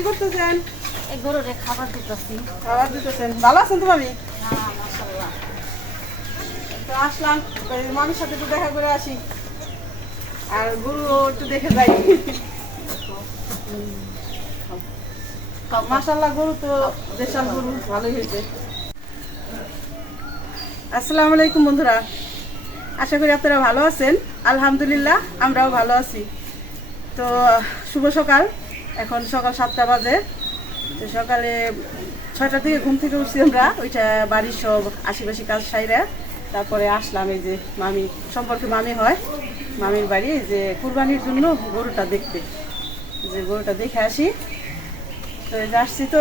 কি করতেছেন? এই গরুরে খাবার দিতেছি। খাবার দিতেছেন। ভালো আছেন তো মামি হ্যাঁ তো আসলাম মামির সাথে একটু দেখা করে আসি। আর গুরু একটু দেখে যাই। মাসাল্লাহ গরু তো দেশাল গরু ভালোই হয়েছে। আসসালামু আলাইকুম বন্ধুরা। আশা করি আপনারা ভালো আছেন। আলহামদুলিল্লাহ আমরাও ভালো আছি। তো শুভ সকাল। এখন সকাল সাতটা বাজে। তো সকালে ছয়টা থেকে ঘুম থেকে উঠছি আমরা, ওইটা বাড়ির সব আশেপাশে কাজ সাইরা। তারপরে আসলাম এই যে মামি, সম্পর্কে মামি হয়, মামির বাড়ি যে কুরবানির জন্য গরুটা দেখতে। যে গরুটা দেখে আসি। তো এই যে আসছি তো।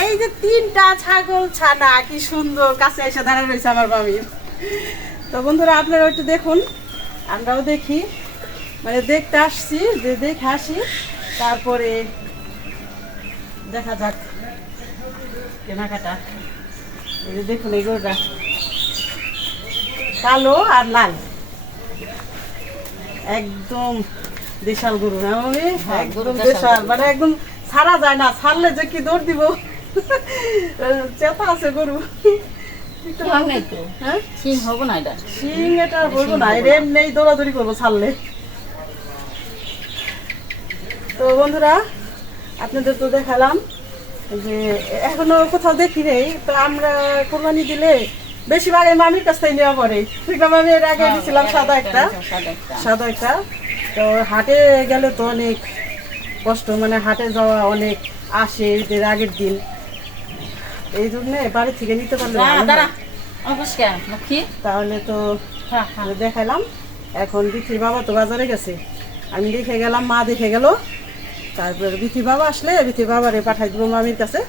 এই যে তিনটা ছাগল ছানা, কি সুন্দর, কাছে এসে দাঁড়া রয়েছে আমার মামির তো বন্ধুরা আপনারা একটু দেখুন, আমরাও দেখি। মানে দেখতে আসছি, যে দেখে আসি। তারপরে দেখা যাক কেনাকাটা। এই যে দেখুন এই গরুটা। কালো আর লাল। একদম দেশাল গরু না হ্যাঁ, একদম দেশাল মানে একদম ছাড়া যায় না ছাড়লে যে কি দৌড় দিব? চেতা আছে গরু। সিং হ্যাঁ? সিং হব না এটা। শিং এটা বলব না এর এমনি দৌড়াদৌড়ি করব ছাড়লে। তো বন্ধুরা আপনাদের তো দেখালাম যে এখনও কোথাও দেখি নেই তো আমরা কোরবানি দিলে বেশিরভাগ এই মামির কাছ থেকে নেওয়া পড়ে। ঠিক মামি এর আগে দিয়েছিলাম সাদা একটা। সাদা একটা। তো হাটে গেলে তো অনেক কষ্ট মানে হাটে যাওয়া অনেক আসে ঈদের আগের দিন। এই জন্য বাড়ি থেকে নিতে পারলে হয়। তাহলে তো হ্যাঁ হ্যাঁ। আমি দেখালাম। এখন বিথির বাবা তো বাজারে গেছে। আমি দেখে গেলাম মা দেখে গেল। তারপরে বিথির বাবা আসলে, বিথির বাবারে পাঠাই দিব মামির কাছে।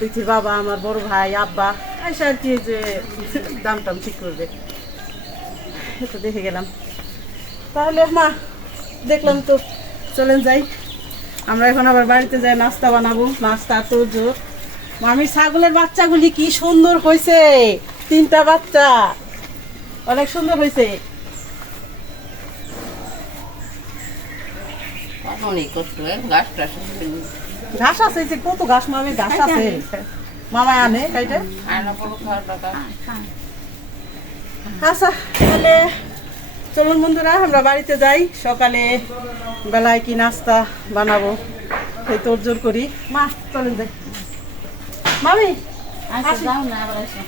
বিথির বাবা, আমার বড় ভাই, আব্বা এসে আর কি যে দাম টাম ঠিক করবে। তো দেখে গেলাম। তাহলে মা, দেখলাম তো, চলেন যাই। আমরা এখন আবার বাড়িতে যাই, নাস্তা বানাবো। নাস্তা তো জোর। মামির ছাগলের বাচ্চাগুলি কি সুন্দর হয়েছে তিনটা বাচ্চা। অনেক সুন্দর হয়েছে অনেক কষ্ট ঘাস আছে। যে কত ঘাস মামি ঘাস আছে। মামা আনে পড়ো খাওয়ার টাকা আচ্ছা তাহলে চলুন বন্ধুরা আমরা বাড়িতে যাই। সকালে বেলায় কি নাস্তা বানাবো সেই তোড়জোড় করি। মা চলেন যাই। মামি আচ্ছা যাও না আবার আচ্ছা।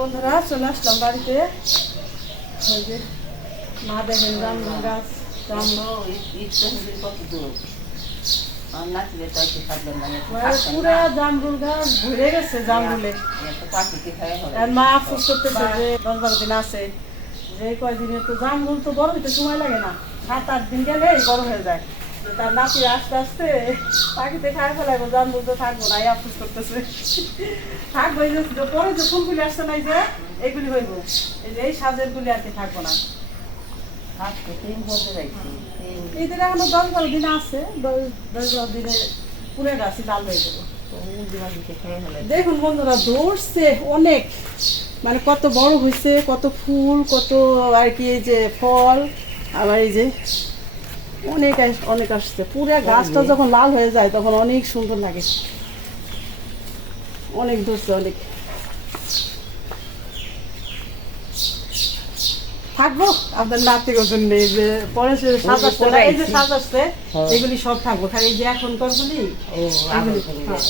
বন্ধুরা, চলে আসলাম বাড়িতে। যে মা দেখেন জামরুল গাছ জামরুল কত দূর নাচলে তো একটু থাকবেন না মানে পুরা গাছ দশ বারো দিন আছে, যে তো তো বড় সময় লাগে না। সাত, আট দিন গেলে বড় হয়ে যায়। তার নাতি আস্তে আস্তে পাখিতে খাই ফেলাইবো জামরুল তো থাকব না এই আফসোস করতেছে। থাকব এই যে পরে যে ফুলগুলি আসছে না এই যে এইগুলি হইব। এই যে এই সাজের গুলি আর কি থাকব না। তিন বছর এখনও দশ বারো দিন আছে দশ বারো দিনে পুরে গাছই লাল হয়ে যাব। খেয়ে দেখুন বন্ধুরা ধরছে অনেক। মানে কত বড় হয়েছে কত ফুল কত আর কি এই যে ফল আবার এই যে অনেক অনেক আসছে। পুরো গাছটা যখন লাল হয়ে যায় তখন অনেক সুন্দর লাগে। অনেক ধরছে অনেক। থাকব? আপনার নাতির জন্য এই যে পরে সে সাজাচ্ছে না, এই যে সাজাচ্ছে এগুলি সব থাকব। খালি এই যে এখন করগুলি এগুলি হ্যাঁ,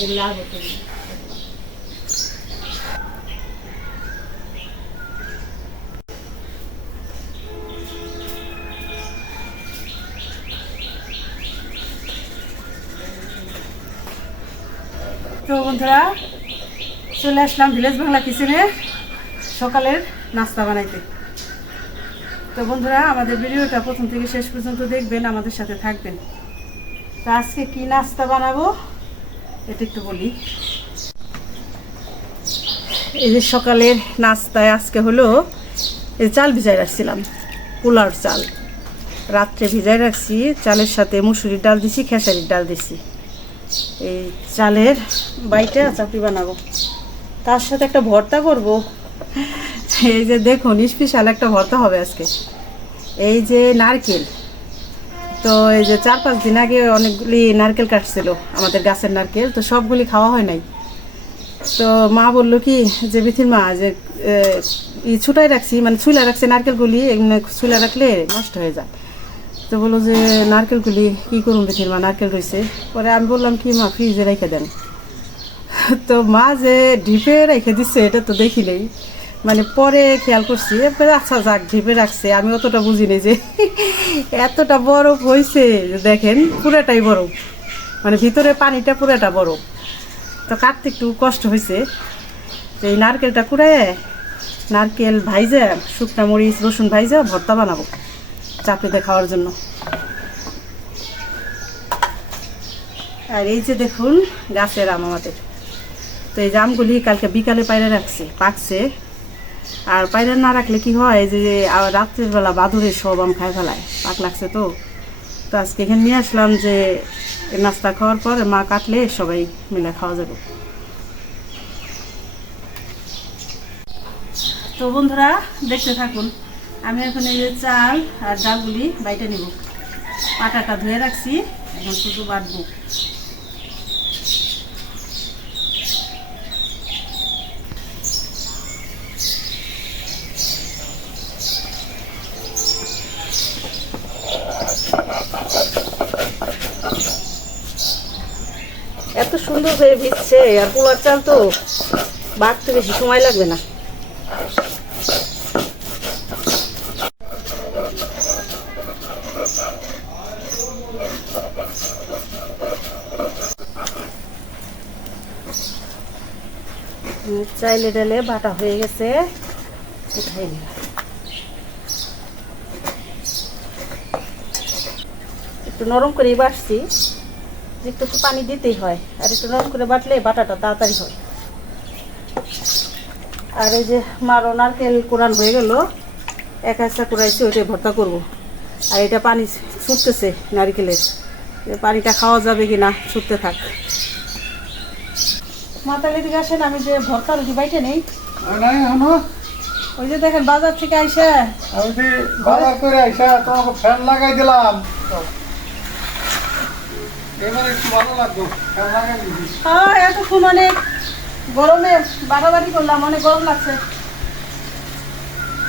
বন্ধুরা, চলে আসলাম ভিলেজ বাংলা কিচেনে সকালের নাস্তা বানাইতে। তো বন্ধুরা, আমাদের ভিডিওটা প্রথম থেকে শেষ পর্যন্ত দেখবেন, আমাদের সাথে থাকবেন। তো আজকে কি নাস্তা বানাবো, এটা একটু বলি। এই যে সকালের নাস্তায় আজকে হলো, এই চাল ভিজাই রাখছিলাম পোলার চাল। রাত্রে ভিজাই রাখছি, চালের সাথে মুসুরির ডাল দিছি, খেসারির ডাল দিছি। এই চালের বাইটে চাপড়ি বানাবো। তার সাথে একটা ভর্তা করব। এই যে দেখুন, স্পেশাল একটা ভর্তা হবে আজকে। এই যে নারকেল। তো এই যে চার পাঁচ দিন আগে অনেকগুলি নারকেল কাটছিল আমাদের গাছের নারকেল, তো সবগুলি খাওয়া হয় নাই। তো মা বলল কি, যে বিথির মা, যে ছুটাই রাখছি মানে ছুলা রাখছে নারকেলগুলি, এমনি ছুলা রাখলে নষ্ট হয়ে যায়। তো বলল যে, নারকেলগুলি কী করুন বিথির মা, নারকেল রয়েছে পরে আমি বললাম, কি মা ফ্রিজে রেখে দেন। তো মা যে ঢিপে রেখে দিচ্ছে এটা তো দেখিলেই মানে পরে খেয়াল করছি, এরপরে আচ্ছা যাক ঢিপে রাখছে। আমি অতটা বুঝিনি যে এতটা বরফ হয়েছে দেখেন, পুরাটাই বরফ। মানে ভিতরে পানিটা পুরাটা বরফ। তো কাটতে একটু কষ্ট হয়েছে এই নারকেলটা কুড়ায় নারকেল ভাইজা, শুকনা মরিচ, রসুন ভাইজা, ভর্তা বানাবো। চাপড়িতে খাওয়ার জন্য। আর এই যে দেখুন, গাছের আম আমাদের। তো এই জামগুলি কালকে বিকালে পায়রা রাখছে, পাকছে। আর পায়রা না রাখলে কি হয়, যে আবার রাত্রের বেলা বাদুরের সব আম খায় ফেলায়, পাক লাগছে তো। তো আজকে এখানে নিয়ে আসলাম যে নাস্তা খাওয়ার পর মা কাটলে সবাই মিলে খাওয়া যাবে। তো বন্ধুরা, দেখতে থাকুন। আমি এখন এই যে চাল আর ডালগুলি বাইটে নিব। পাটাটা ধুয়ে রাখছি, এখন শুধু বাটবো। এত সুন্দর হয়ে ভিজছে, আর পোলার চাল তো বাড়তে বেশি সময় লাগবে না। চাইলে ডালে বাটা হয়ে গেছে। একটু নরম করেই বাটছি। যে একটু পানি দিতেই হয়। আর একটু নরম করে বাটলে বাটাটা তাড়াতাড়ি হয়। আর এই যে মারো নারকেল কোরআন হয়ে গেল, এক একটা কোরাইছি ওইটাই ভর্তা করব। আর এটা পানি ছুটতেছে নারকেলের। পানিটা খাওয়া যাবে কি না ছুটতে থাক। মাতালি দিকে আসেন আমি যে ভর্তা রুটি বাইটে নেই। ওই যে দেখেন বাজার থেকে আইসে। আমি যে বাজার করে আইসা তোমাকে ফ্যান লাগাই দিলাম। এবার একটু ভালো লাগতো ফ্যান লাগাই দিবি। হ্যাঁ এতক্ষণ অনেক গরমে বাড়াবাড়ি করলাম অনেক গরম লাগছে।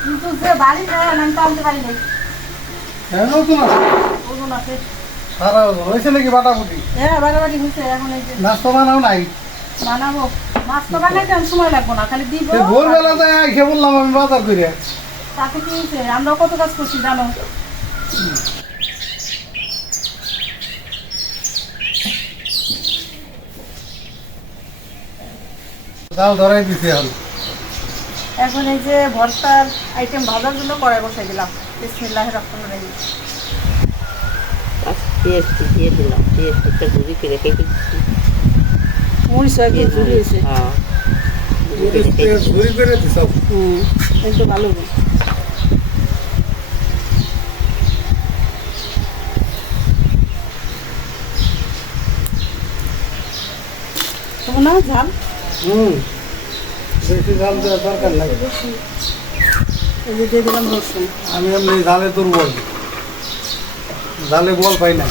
কিন্তু যে বাড়ি যায় আমি টানতে পারি নাই। নতুন আছে ওজন আছে। সারা ওজন। হয়েছে নাকি বাটাবুটি? হ্যাঁ হয়েছে এখন এই যে নাস্তা বানাও নাই? বানাবো। মাছ তো বানাইতে সময় লাগবো না খালি দিব। ভোরবেলা যায় আইসা বললাম আমি বাজার করে। তাতে কি হয়েছে? আমরা কত কাজ করছি জানো? জাল ধরাই দিতে হবে এখন এই যে ভর্তার আইটেম ভাজার জন্য কড়াই বসাই দিলাম। বিসমিল্লাহ রহমান রহিম। পেঁয়াজ দিয়ে দিলাম পেঁয়াজটা গুঁড়ি করে রেখে দিচ্ছি। মরিচ আগে জুড়িয়েছে হ্যাঁ গুঁড়ি করে রেখে দিচ্ছি। ঘুরি করে দিস হুম একটু ভালো। হবে। তোমার না ঝাল? হুম বেশি জাল দেওয়ার দরকার দিলাম আমি এমনি জালে দুর্বল জালে বল পাই না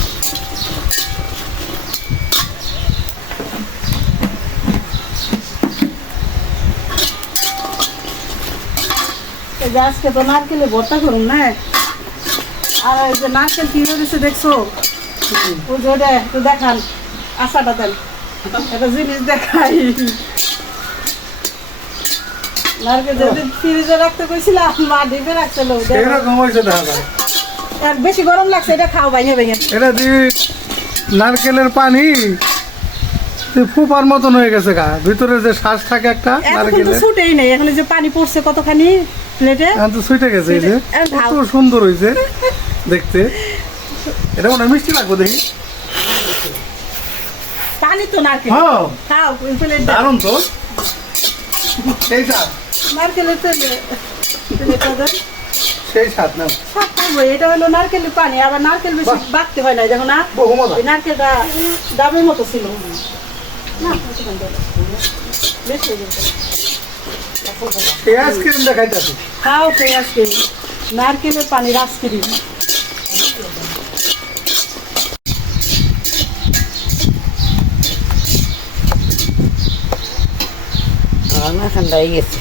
এই যে আজকে তো নারকেলে ভর্তা করুন না? আর এই যে নারকেল কি হয়েছে দেখছ? ওই যে একটু দেখান আশাটা দেন। একটা জিনিস দেখাই। নারকেল যেদিন ফ্রিজে রাখতে কইছিলাম মা ডিপে রাখছিল এরকম হয়েছে দেখা আর বেশি গরম লাগছে এটা খাও এটা দিয়ে নারকেলের পানি ফুপার মতন হয়ে গেছে গা। ভিতরে যে শ্বাস থাকে একটা নারকেলের। ছুটেই নেই এখন যে পানি পড়ছে কতখানি? প্লেটে এখন তো সুইটে গেছে এই যে। কত সুন্দর হয়েছে দেখতে। এটা মনে হয় মিষ্টি লাগবে দেখি। পানি তো নারকেল হ্যাঁ। খাও প্লেট দারুণ তো। সেই স্বাদ। নারকেলের তেলে। প্লেটটা দেন সেই স্বাদ না। সব খাব এটা হলো নারকেলের পানি। আবার নারকেল বেশি বাড়তে হয় না। দেখো না নারকেলটা ডাবের মতো ছিল। না বেশ হয়ে সেই আইসক্রিম দেখাইতেছি খাও খেয়ে আজকে নারকেলের পানির আইসক্রিম আমার মাখান হয়ে গেছে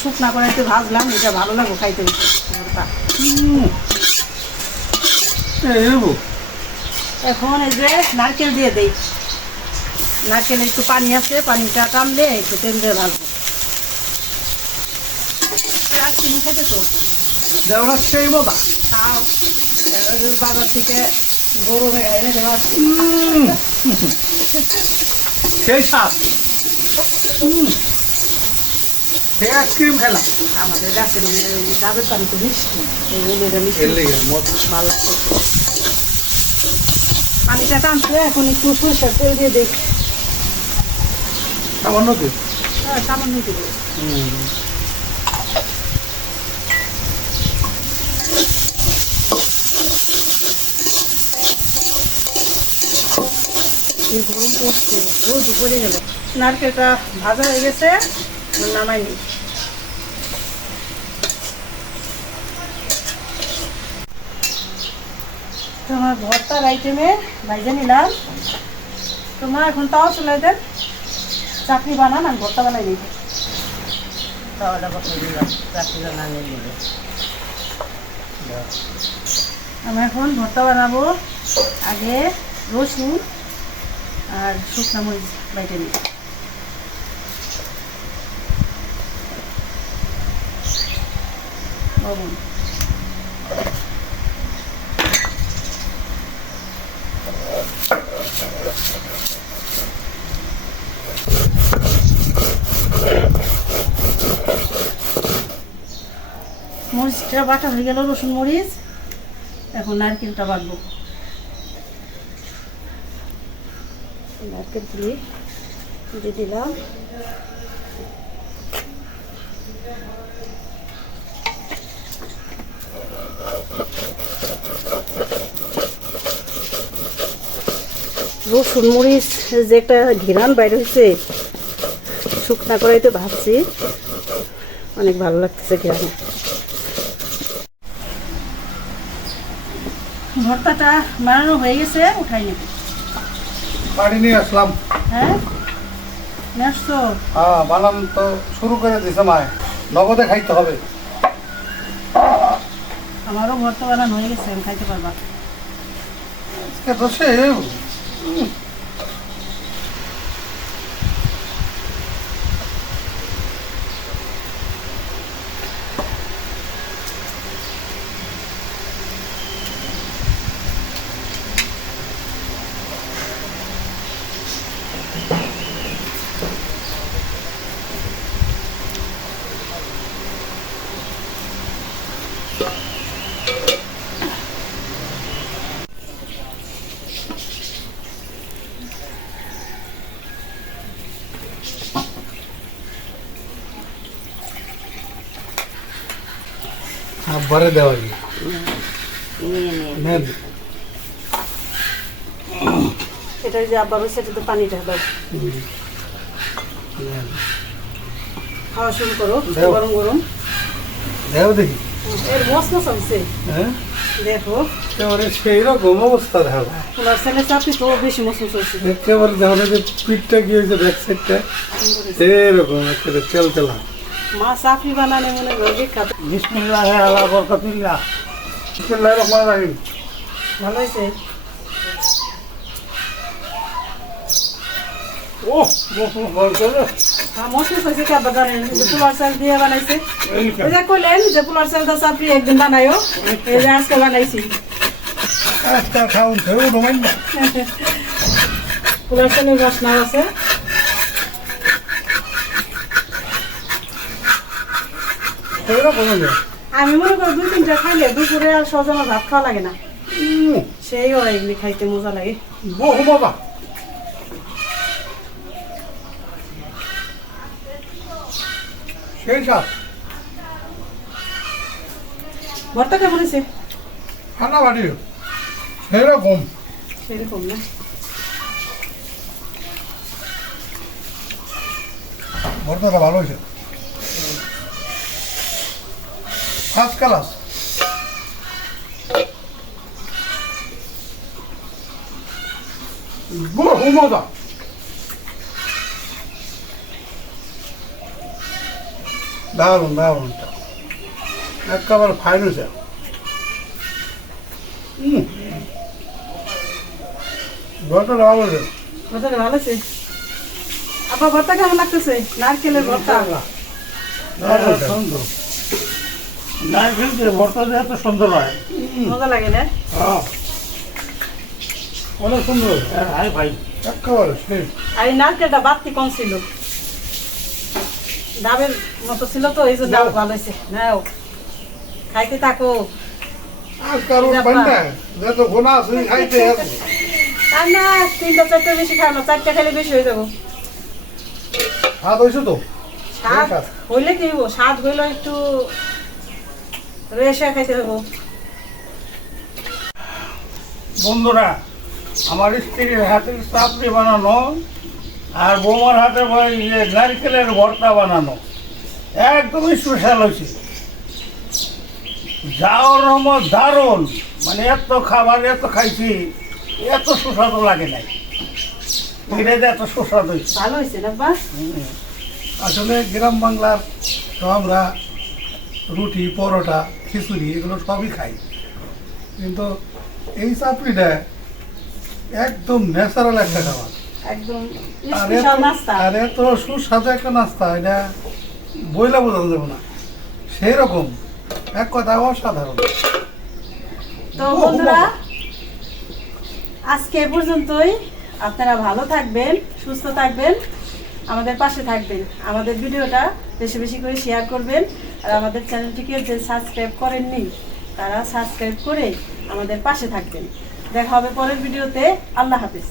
শুকনা করে একটু ভাজলাম এটা ভালো লাগবে খাইতে এই এখন এই যে নারকেল দিয়ে দেই। নারকেলে একটু পানি আছে পানিটা টানলে একটু তেল দিয়ে ভাজবো। খেতে তো? দেওয়া সেই মজা খাও বাজার থেকে গরু এনে দেওয়া সেই স্বাদ। আইসক্রিম খেলাম। আমাদের গাছের ডাবের পানি তো মিষ্টি। ভালো লাগছে। পানিটা টানছে এখন একটু সরষের তেল দিয়ে দিই সামান্য হ্যাঁ সামান্য দিই। গরম পড়ছে রোদ পড়ে গেল। নারকেলটা ভাজা হয়ে গেছে নামাই নি। তোমার ভর্তার আইটেমে ভাইজা নিলাম তোমার এখন তাও চলে দেন চাকরি বানান আমি ভর্তা বানাই দিই। চাকরি জানা নিয়ে আমি এখন ভর্তা বানাবো। আগে রসুন আর শুকনা মরিচ বাইটে নিই। লবণ। মরিচটা বাটা হয়ে গেল, রসুন মরিচ। এখন নারকেলটা বাটবো। নারকেল তুলি দিয়ে দিলাম। রসুন মরিচ যে একটা ঘিরান বাইরে হয়েছে, শুকনা করাই তো ভাবছি। অনেক ভালো লাগতেছে ঘিরানো। ভর্তাটা বানানো হয়ে গেছে উঠাই নেবে। বাড়ি নিয়ে আসলাম। হ্যাঁ? নিয়ে আসছো? হ্যাঁ বানান তো শুরু করে দিছে মায়। নগদে খাইতে হবে। আমারও ভর্তা বানানো হয়ে গেছে আমি খাইতে পারবা। আজকে তো সে আব্বারে দেওয়া গিয়ে নিয়ে নিয়ে নেন। এটা যে আবার সেটা তো পানিটা দাও। নেন। খাওয়া শুরু করো গরম গরম। দেও দেখি। এর মস হয়েছে হ্যাঁ? দেখো। একেবারে সেই রকম অবস্থা দেখো। তোমার ছেলে চাপি তো বেশি একেবারে দেখো না যে পিঠটা কি হয়েছে ব্যাক সাইডটা এরকম একেবারে তেল তেলা মা চাকরি বানানে মনে করো বিখ্যাত বিসমিল্লাহ আলা বরকাতুল্লাহ। বিসমিল্লাহির রহমানির রহিম। ভালো হয়েছে? ও বল করে। হ্যাঁ মস হয়েছে কে জানেন যে পোলার চাল দিয়ে বানাইছে। যে কইলেন যে পোলার চালটা চাপড়ি একদিন বানাইও। এই যে আজকে বানাইছি। একটা খাউন থেও রমাইন না। পোলার চালের আছে। আমি মনে করি দুই তিনটা খাইলে দুপুরে আর ভাত খাওয়া লাগে না। সেই হয় এগুলি খাইতে মজা লাগে। বহু মজা সেই সাথ। ভর্তা কেমন হয়েছে? ঠান্ডা বাড়ি সেরকম। সেরকম না। ভর্তাটা ভালো হয়েছে। ফার্স্ট ক্লাস বহু মজা দারুণ দারুণ একেবারে ফাইন হয়েছে হুম ভর্তাটা ভালো হয়েছে ভর্তাটা ভালো আছে আপা ভর্তা কেমন লাগতেছে? নারকেলের ভর্তা সুন্দর। নারকেল দিয়ে ভর্তা দিয়ে এত সুন্দর হয়। মজা লাগে না? হ্যাঁ। অনেক সুন্দর। হাই ভাই। একেবারে সেই। আর এই নারকেলটা বাড়তি কম ছিল। ডাবের মতো ছিল তো এই যে ডাব ভালো হয়েছে। নাও। খাইতে থাকো। আজকাল ওর যত গোনা আছে খাইতে আর না তিনটা চারটা বেশি খাও না চারটা খেলে বেশি হয়ে যাব। হাত হয়েছে তো? স্বাদ স্বাদ। হইলে কি হব স্বাদ হইলে একটু খাইতে হব বন্ধুরা আমার স্ত্রীর হাতের চাপড়ি বানানো আর বৌমার হাতে ওই যে নারকেলের ভর্তা বানানো একদমই স্পেশাল হয়েছে। যাওয়ার রহমত দারুণ। মানে এত খাবার এত খাইছি এত সুস্বাদু লাগে নাই। এটা এত সুস্বাদু। ভালো হয়েছে না বা আসলে গ্রাম বাংলার তো আমরা রুটি পরোটা খিচুড়ি এগুলো সবই খাই। কিন্তু এই চাপড়িটা একদম ন্যাচারাল একটা খাবার। একদম আর এত- সুস্বাদু একটা নাস্তা এটা বইলা বোঝানো যাবে না। সেই রকম এক কথা অসাধারণ। তো বহু বন্ধুরা আজকে পর্যন্তই। আপনারা ভালো থাকবেন সুস্থ থাকবেন আমাদের পাশে থাকবেন আমাদের ভিডিওটা বেশি বেশি করে শেয়ার করবেন। আর আমাদের চ্যানেলটিকে যে সাবস্ক্রাইব করেননি, তারা সাবস্ক্রাইব করে আমাদের পাশে থাকবেন। দেখা হবে পরের ভিডিওতে। আল্লাহ হাফিজ।